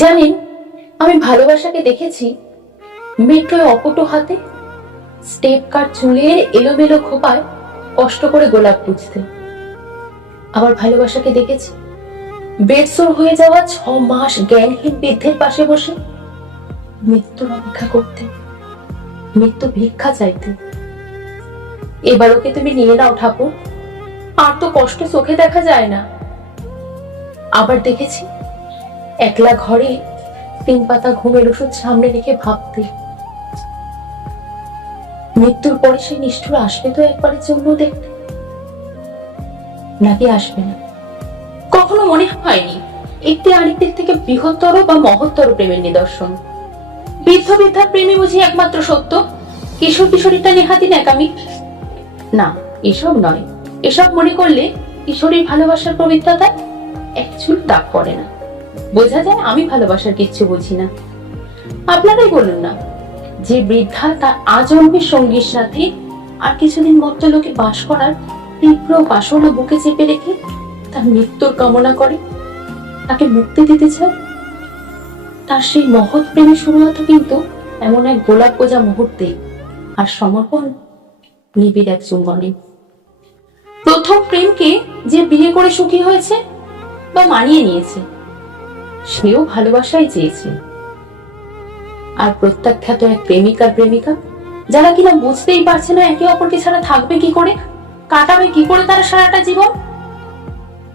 জানেন, আমি ভালোবাসাকে দেখেছি মেট্রোয় অপটো হাতে, স্টেপ কাট চুলের এলোমেলো খোপায় কষ্ট করে গোলাপ বুঝতে আবার ভালোবাসাকে দেখেছি বেডসোর হয়ে যাওয়া ছ মাস জ্ঞানহীন বৃদ্ধের পাশে বসে মৃত্যুর অপেক্ষা করতে, মৃত্যু ভিক্ষা চাইতে। এবার ওকে তুমি নিয়ে নাও ঠাকুর, আর তো কষ্ট চোখে দেখা যায় না। আবার দেখেছি একলা ঘরে তিন পাতা ঘুমের ওষুধ সামনে রেখে ভাবতে। মৃত্যুর পরে সে নিষ্ঠুর আসবে তো একবারের জন্য দেখতে। নাকি আসবে না? কখনো মনে হয়নি, একটি আরেকটির থেকে বৃহত্তর বা মহত্তর প্রেমের নিদর্শন। বৃদ্ধ বৃদ্ধার প্রেমে বুঝি একমাত্র সত্য, কিশোর কিশোরীটা নেহাতি ন্যাকামি? না, এসব নয়। এসব মনে করলে কিশোরীর ভালোবাসার পবিত্রতা এক চুল দাগ পড়ে না। বোঝা যায় আমি ভালোবাসার কিচ্ছু বুঝি না। আপনারাই বলুন না, যে বৃদ্ধা তার আজন্মের সঙ্গীর সাথে আর কিছুদিন মত্ত লোকে বাস করার তীব্র বাসনা বুকে চেপে রেখে তার মৃত্যুর কামনা করে, তাকে মুক্তি দিতে চায়? তার সেই মহৎ প্রেমের শুরুয়াত কিন্তু এমন এক গোলাপ গোজা মুহূর্তে আর সমর্পণ নিবিড় এক চুম্বনে। প্রথম প্রেমকে যে বিয়ে করে সুখী হয়েছে বা মানিয়ে নিয়েছে সেও ভালোবাসাই চেয়েছে। আর প্রত্যাখ্যাত এক প্রেমিকার প্রেমিকা, যারা কিনা বুঝতেই পারছে না একে অপরকে ছাড়া থাকবে কি করে, কাটাবে কি করে তারা সারাটা জীবন?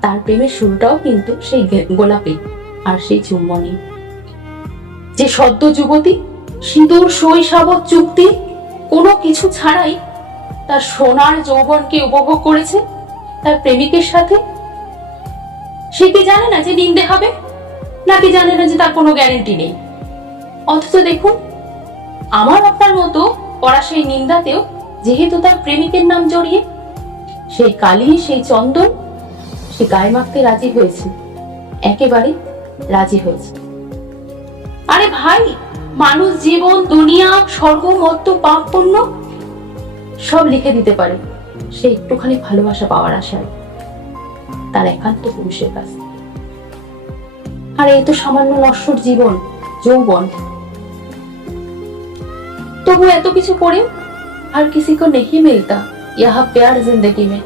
তার প্রেমের শুরুটাও কিন্তু সেই গোলাপে আর সেই চুম্বনে। যে সদ্য যুবতী, সিঁদুর শৈশাবত চুক্তি, কোনো কিছু ছাড়াই তার সোনার যৌবনকে উপভোগ করেছে তার প্রেমিকের সাথে। সে কি জানে না যে নিন্দে হবে নাকি জানে না যে তার কোনো গ্যারেন্টি নেই? অথচ দেখুন, আমার আপনার মতো করা সেই নিন্দাতেও যেহেতু তার প্রেমিকের নাম জড়িয়ে, সেই কালি, সেই চন্দন, সে গায়ে মাখতে রাজি হয়েছে। একেবারে রাজি হয়েছে। আরে ভাই, মানুষ জীবন, দুনিয়া, স্বর্গ, মত্ত, পাপ, পুণ্য, সব লিখে দিতে পারে। সে একটুখানি ভালোবাসা পাওয়ার আশায়। তার একান্ত পুরুষের কাছ। আর এই তো সামান্য নশ্বর জীবন যৌবন তবু এত কিছু করেও আর किसी को नहीं मिलता यहाँ प्यार जिंदगी में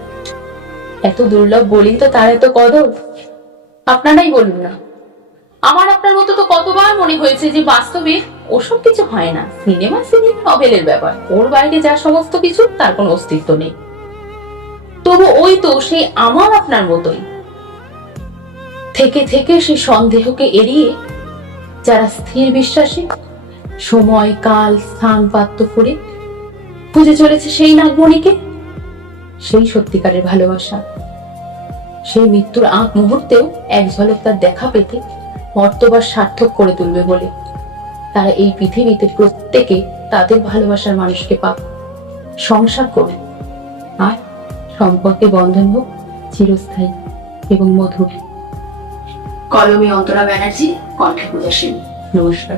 এত দুর্লভ বলি তো তার এত কদর আপনারাই বলুন না আমার আপনার মতো তো কতবার মনে হয়েছে যে বাস্তবে ওসব কিছু হয় না সিনেমা সিনেমা নভেলের ব্যাপার ওর বাইরে যা সমস্ত কিছু তার কোনো অস্তিত্ব নেই তবু ওই তো সেই আমার আপনার মতোই থেকে থেকে সে সন্দেহকে এড়িয়ে যারা স্থির বিশ্বাসী, সময়, কাল, স্থান, পাত্র করে বুঝে চলেছে সেই নাগমণিকে, সেই সত্যিকারের ভালোবাসা। সেই মৃত্যুর আঁক মুহূর্তেও এক ঝলক তার দেখা পেতে মর্তবার সার্থক করে তুলবে বলে তারা এই পৃথিবীতে প্রত্যেকে তাদের ভালোবাসার মানুষকে পাক। সংসার করুক আর সম্পর্কে বন্ধন হোক চিরস্থায়ী এবং মধুর। কলমে অন্তরা ব্যানার্জি কণ্ঠে পূজা নমস্কার।